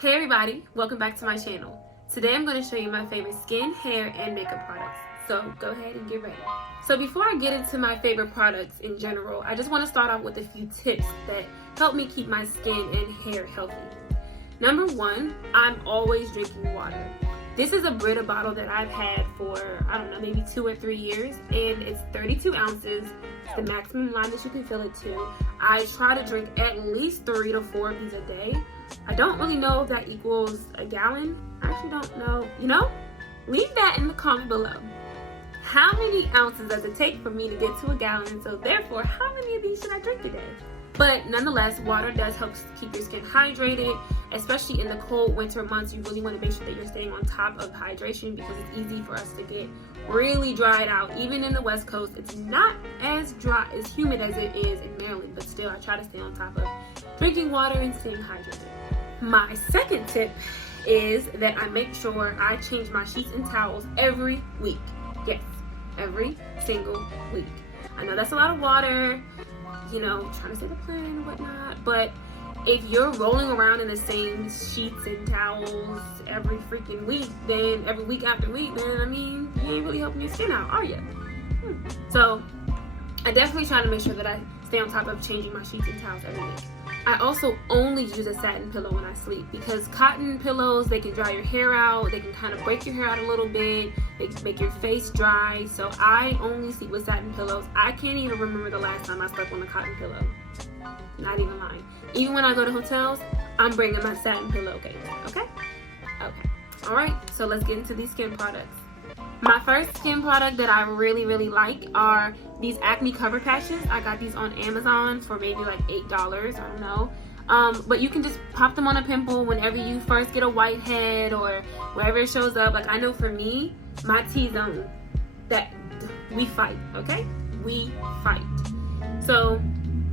Hey everybody, welcome back to my channel. Today I'm going to show you my favorite skin, hair, and makeup products. So go ahead and get ready. So before I get into my favorite products in general, I just want to start off with a few tips that help me keep my skin and hair healthy. Number one, I'm always drinking water. This is a Brita bottle that I've had for, I don't know, maybe 2 or 3 years, and it's 32 ounces. It's the maximum line that you can fill it to. I try to drink at least 3 to 4 of these a day. I don't really know if that equals a gallon. I actually don't know. Leave that in the comment below. How many ounces does it take for me to get to a gallon? So therefore, how many of these should I drink a day? But nonetheless, water does help keep your skin hydrated, especially in the cold winter months. You really want to make sure that you're staying on top of hydration because it's easy for us to get really dried out. Even in the West Coast, it's not as dry, as humid as it is in Maryland, but still I try to stay on top of drinking water and staying hydrated. My second tip is that I make sure I change my sheets and towels every week. Yes, every single week. I know that's a lot of water, trying to stay the plan and whatnot, but if you're rolling around in the same sheets and towels every freaking week, then every week after week, then you ain't really helping your skin out, are you? So I definitely try to make sure that I stay on top of changing my sheets and towels every week. I also only use a satin pillow when I sleep because cotton pillows, they can dry your hair out, they can kind of break your hair out a little bit, they can make your face dry, so I only sleep with satin pillows. I can't even remember the last time I slept on a cotton pillow. Not even lying. Even when I go to hotels, I'm bringing my satin pillowcase, okay? Okay. Alright, so let's get into these skin products. My first skin product that I really like are these acne cover patches. I got these on Amazon for maybe like $8, I don't know. But you can just pop them on a pimple whenever you first get a whitehead or wherever it shows up. Like I know for me, my T-zone, that we fight, okay? We fight. So,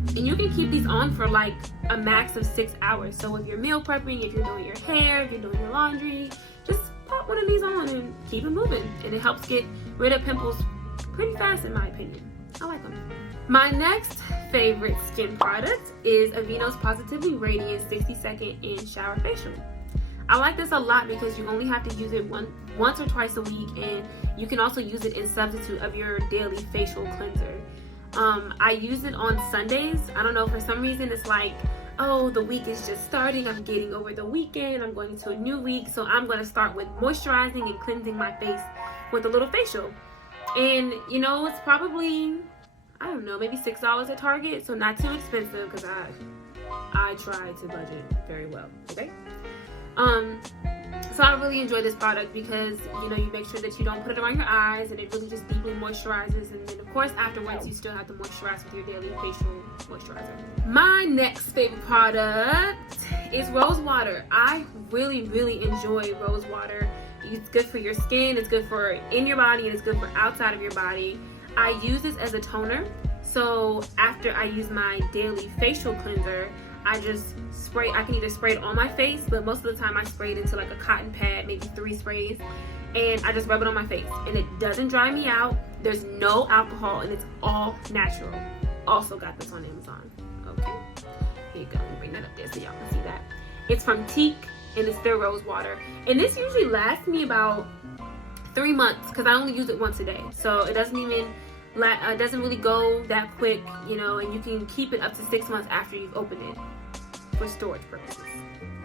and you can keep these on for like a max of 6 hours. So if you're meal prepping, if you're doing your hair, if you're doing your laundry, just pop one of these on and keep it moving. And it helps get rid of pimples pretty fast in my opinion. I like them. My next favorite skin product is Aveeno's Positively Radiant 60-second in Shower Facial. I like this a lot because you only have to use it once or twice a week, and you can also use it in substitute of your daily facial cleanser. I use it on Sundays. I don't know, for some reason it's like, oh, the week is just starting, I'm getting over the weekend, I'm going into a new week, so I'm going to start with moisturizing and cleansing my face with a little facial. And it's probably, I don't know, maybe $6 at Target, so not too expensive because I try to budget very well, okay? So I really enjoy this product because you make sure that you don't put it around your eyes, and it really just deeply moisturizes, and then of course afterwards you still have to moisturize with your daily facial moisturizer. My next favorite product is rose water. I really enjoy rose water. It's good for your skin, it's good for in your body, and it's good for outside of your body. I use this as a toner, so after I use my daily facial cleanser, I just spray. I can either spray it on my face, but most of the time I spray it into like a cotton pad, maybe 3 sprays, and I just rub it on my face, and it doesn't dry me out. There's no alcohol, and it's all natural. Also got this on Amazon. Okay, here you go. Let me bring that up there so y'all can see that. It's from Teak, and it's their rose water, and this usually lasts me about 3 months because I only use it once a day, so it doesn't even doesn't really go that quick, and you can keep it up to 6 months after you've opened it for storage purposes.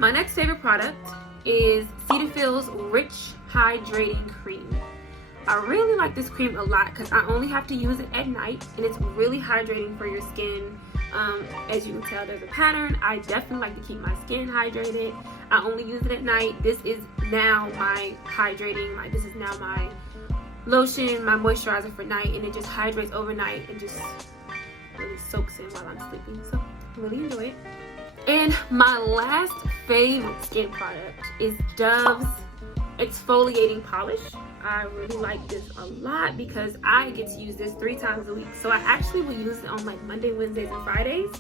My next favorite product is Cetaphil's Rich Hydrating Cream. I really like this cream a lot because I only have to use it at night, and it's really hydrating for your skin. As you can tell, there's a pattern. I definitely like to keep my skin hydrated. I only use it at night. This is now my hydrating, this is now my lotion, my moisturizer for night, and it just hydrates overnight and just really soaks in while I'm sleeping. So I really enjoy it. And my last favorite skin product is Dove's Exfoliating Polish. I really like this a lot because I get to use this 3 times a week. So I actually will use it on like Monday, Wednesdays, and Fridays.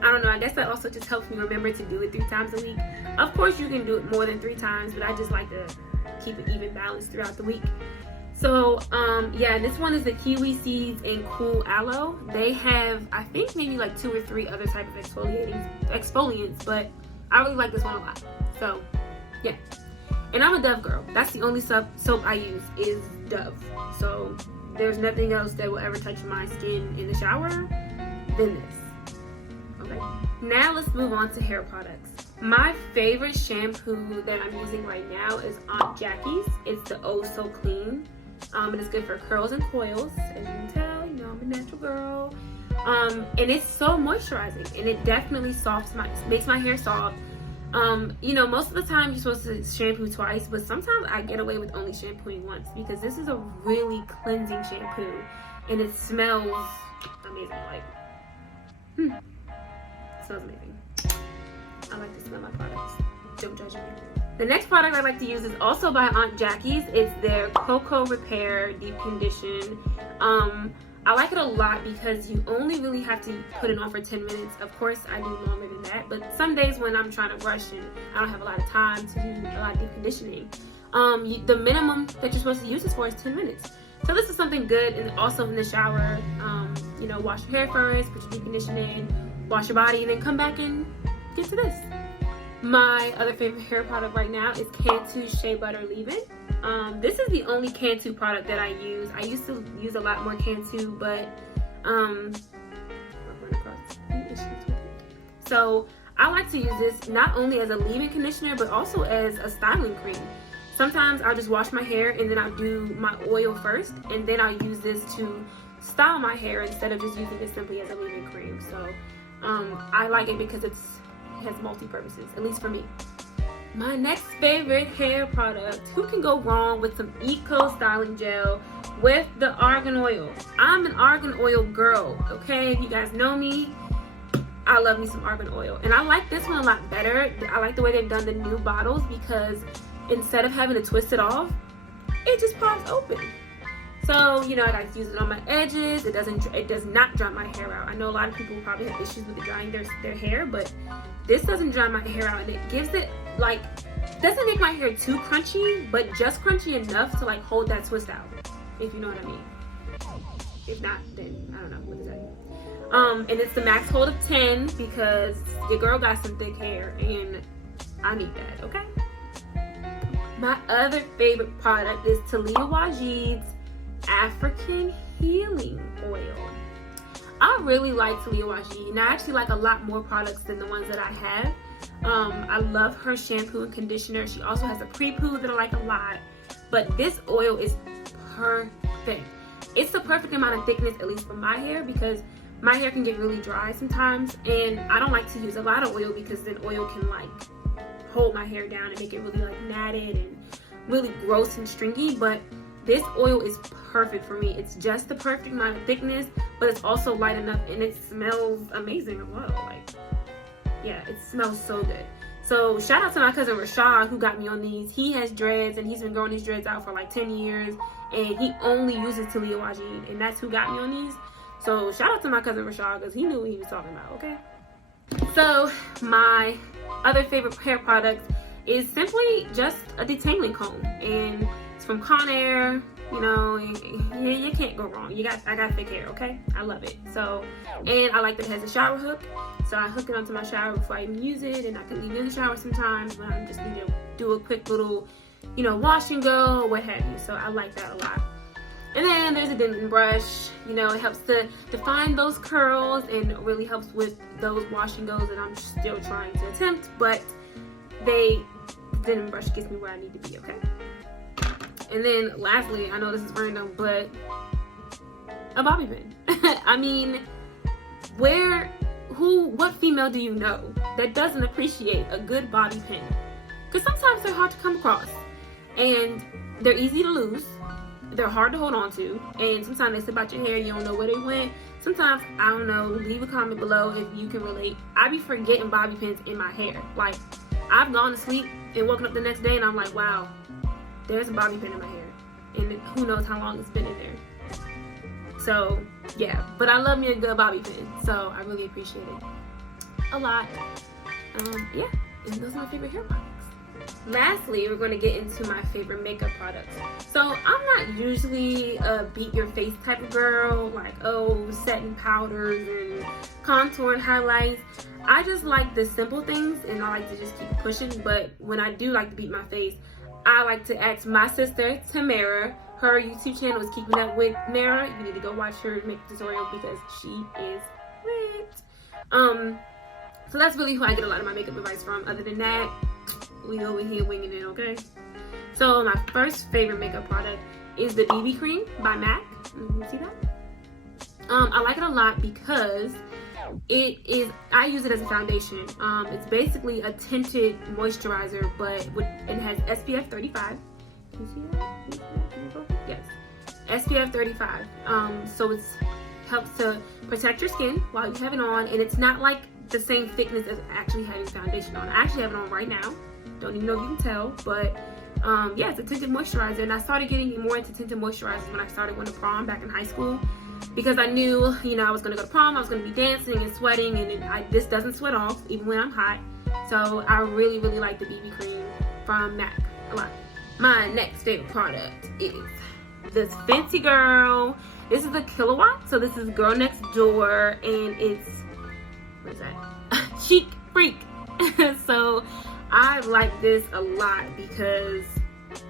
I don't know, I guess that also just helps me remember to do it 3 times a week. Of course you can do it more than 3 times, but I just like to keep it even balanced throughout the week. So yeah, this one is the Kiwi Seeds and Cool Aloe. They have, I think, maybe like 2 or 3 other type of exfoliants, but I really like this one a lot. So Yeah. And I'm a Dove girl. That's the only soap I use is Dove. So there's nothing else that will ever touch my skin in the shower than this. Okay. Now let's move on to hair products. My favorite shampoo that I'm using right now is Aunt Jackie's. It's the Oh So Clean. And it's good for curls and coils. As you can tell, you know, I'm a natural girl. And it's so moisturizing, and it definitely makes my hair soft. You know, most of the time you're supposed to shampoo twice, but sometimes I get away with only shampooing once because this is a really cleansing shampoo, and it smells amazing. Like, it smells amazing. I like to smell my products. Don't judge me. The next product I like to use is also by Aunt Jackie's. It's their Cocoa Repair Deep Condition. I like it a lot because you only really have to put it on for 10 minutes. Of course, I do longer than that, but some days when I'm trying to rush and I don't have a lot of time to do a lot of deep conditioning, the minimum that you're supposed to use this for is 10 minutes. So this is something good, and also in the shower, you know, wash your hair first, put your deep conditioner in, wash your body, and then come back and get to this. My other favorite hair product right now is Cantu Shea Butter Leave-In. This is the only Cantu product that I use. I used to use a lot more Cantu, but I've run across issues with it. So I like to use this not only as a leave-in conditioner, but also as a styling cream. Sometimes I'll just wash my hair and then I'll do my oil first, and then I'll use this to style my hair instead of just using it simply as a leave-in cream. So I like it because it has multi-purposes, at least for me. My next favorite hair product, who can go wrong with some Eco Styling Gel with the argan oil? I'm an argan oil girl, okay? If you guys know me, I love me some argan oil. And I like this one a lot better. I like the way they've done the new bottles because instead of having to twist it off, it just pops open. So, you know, I like to use it on my edges. It does not dry my hair out. I know a lot of people probably have issues with it drying their hair, but this doesn't dry my hair out, and it gives it, like, doesn't make my hair too crunchy, but just crunchy enough to, like, hold that twist out, if you know what I mean. If not, then I don't know what to tell you. And it's the max hold of 10 because your girl got some thick hair, and I need that, okay? My other favorite product is Talia Wajid's African Healing Oil. I really like Talia Wajid, and I actually like a lot more products than the ones that I have. I love her shampoo and conditioner. She also has a pre-poo that I like a lot, but this oil is perfect. It's the perfect amount of thickness, at least for my hair, because my hair can get really dry sometimes, and I don't like to use a lot of oil because then oil can like hold my hair down and make it really like matted and really gross and stringy. But this oil is perfect for me. It's just the perfect amount of thickness, but it's also light enough, and it smells amazing as well. Like, yeah, it smells so good. So shout out to my cousin Rashad who got me on these. He has dreads, and he's been growing his dreads out for like 10 years, and he only uses Talia Wajid, and that's who got me on these. So shout out to my cousin Rashad because he knew what he was talking about, okay? So my other favorite hair product is simply just a detangling comb, and it's from Conair. You know, you can't go wrong. I got thick hair, okay? I love it. So, and I like that it has a shower hook. So I hook it onto my shower before I even use it, and I can leave it in the shower sometimes when I just need to do a quick little, you know, wash and go or what have you. So I like that a lot. And then there's a Denton brush. You know, it helps to define those curls and really helps with those wash and goes that I'm still trying to attempt. But the Denton brush gets me where I need to be, okay? And then lastly, I know this is random, but a bobby pin. I mean, what female do you know that doesn't appreciate a good bobby pin? Because sometimes they're hard to come across, and they're easy to lose. They're hard to hold on to, and sometimes they slip out your hair, you don't know where they went. Sometimes, I don't know, leave a comment below if you can relate. I be forgetting bobby pins in my hair. Like, I've gone to sleep and woken up the next day and I'm like, wow, there's a bobby pin in my hair, and who knows how long it's been in there. So yeah, but I love me a good bobby pin, so I really appreciate it a lot. Yeah, and those are my favorite hair products. Lastly, we're going to get into my favorite makeup products. So I'm not usually a beat your face type of girl, like, oh, setting powders and contour and highlights. I just like the simple things and I like to just keep pushing, but when I do like to beat my face, I like to ask my sister Tamara. Her YouTube channel is Keeping Up With Mara. You need to go watch her make tutorials because she is lit. So that's really who I get a lot of my makeup advice from. Other than that, we over here winging it, okay? So my first favorite makeup product is the BB cream by MAC. You see that? I like it a lot because I use it as a foundation. It's basically a tinted moisturizer, but it has SPF 35. Can you see that? Yes, SPF 35. So it helps to protect your skin while you have it on, and it's not like the same thickness as actually having foundation on. I actually have it on right now. Don't even know if you can tell, but yeah, it's a tinted moisturizer, and I started getting more into tinted moisturizers when I started going to prom back in high school, because I knew, you know, I was gonna go to prom, I was gonna be dancing and sweating, and this doesn't sweat off even when I'm hot. So I really, really like the BB cream from MAC a lot. My next favorite product is this Fenty Girl. This is a Killawatt, so this is Girl Next Door, and it's, what is that? Chic Freak. So I like this a lot because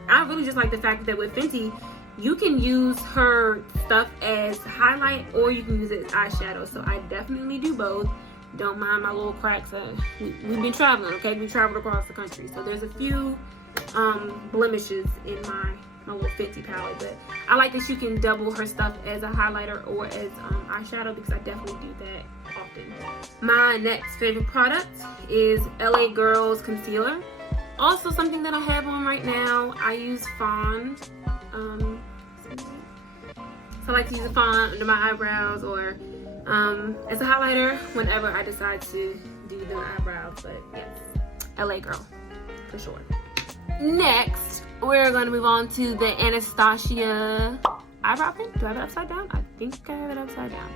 I really just like the fact that with Fenty, you can use her stuff as highlight or you can use it as eyeshadow. So I definitely do both. Don't mind my little cracks. We've been traveling, okay? We traveled across the country. So there's a few blemishes in my little Fenty palette. But I like that you can double her stuff as a highlighter or as eyeshadow because I definitely do that often. My next favorite product is LA Girls Concealer. Also something that I have on right now. I use Fawn. So I like to use a Fawn under my eyebrows or as a highlighter whenever I decide to do the eyebrows. But yes, LA Girl for sure. Next, we're going to move on to the Anastasia eyebrow pen. Do I have it upside down? I think I have it upside down.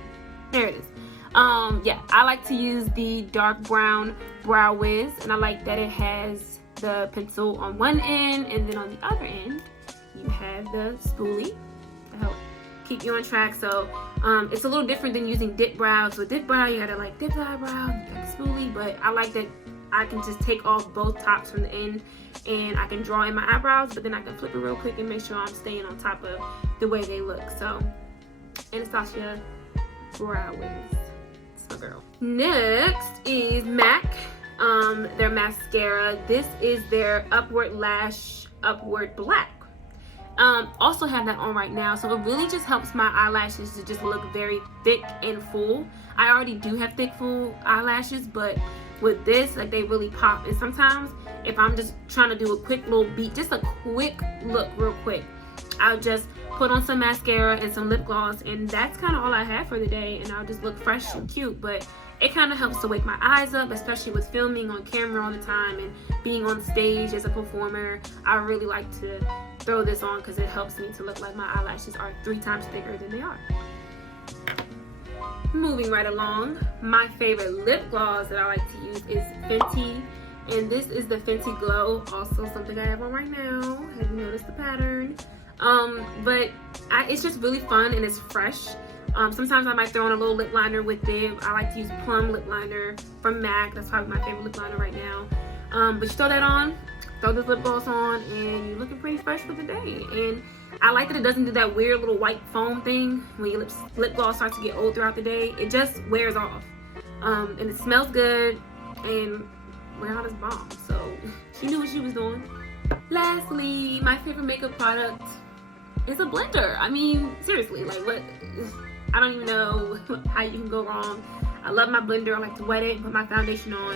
There it is. Yeah, I like to use the dark brown Brow Wiz, and I like that it has the pencil on one end, and then on the other end you have the spoolie to help keep you on track. So it's a little different than using dip brows. So dip brow, you gotta like dip the eyebrow, you got the spoolie, but I like that I can just take off both tops from the end and I can draw in my eyebrows, but then I can flip it real quick and make sure I'm staying on top of the way they look. So Anastasia Brow Wiz, it's my girl. Next is MAC, their mascara. This is their Upward Lash Upward Black. Also have that on right now, so it really just helps my eyelashes to just look very thick and full. I already do have thick, full eyelashes, but with this, like, they really pop. And sometimes if I'm just trying to do a quick little beat, just a quick look real quick, I'll just put on some mascara and some lip gloss, and that's kind of all I have for the day, and I'll just look fresh and cute. But it kind of helps to wake my eyes up, especially with filming on camera all the time and being on stage as a performer. I really like to throw this on because it helps me to look like my eyelashes are 3 times thicker than they are. Moving right along, my favorite lip gloss that I like to use is Fenty, and this is the Fenty Glow, also something I have on right now. Have you noticed the pattern? But it's just really fun and it's fresh. Sometimes I might throw on a little lip liner with it. I like to use Plum lip liner from MAC. That's probably my favorite lip liner right now. But you throw that on, throw this lip gloss on, and you're looking pretty fresh for the day. And I like that it doesn't do that weird little white foam thing when your lip gloss starts to get old throughout the day. It just wears off. And it smells good, and Rihanna's bomb. So she knew what she was doing. Lastly, my favorite makeup product is a blender. I mean, seriously, like, what? I don't even know how you can go wrong. I love my blender. I like to wet it and put my foundation on.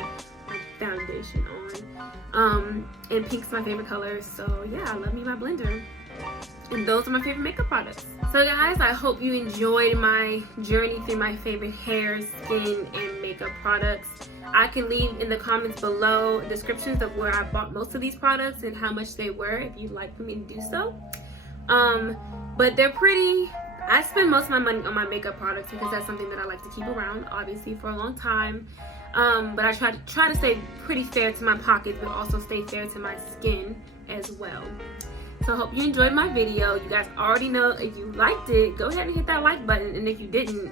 And pink's my favorite color. So yeah, I love me my blender. And those are my favorite makeup products. So guys, I hope you enjoyed my journey through my favorite hair, skin, and makeup products. I can leave in the comments below descriptions of where I bought most of these products and how much they were if you'd like for me to do so. But they're pretty. I spend most of my money on my makeup products because that's something that I like to keep around, obviously, for a long time. But I try to stay pretty fair to my pockets, but also stay fair to my skin as well. So I hope you enjoyed my video. You guys already know if you liked it, go ahead and hit that like button. And if you didn't,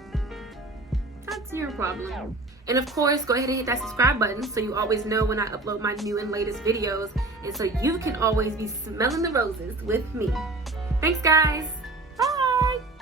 that's your problem. And of course, go ahead and hit that subscribe button so you always know when I upload my new and latest videos, and so you can always be smelling the roses with me. Thanks, guys.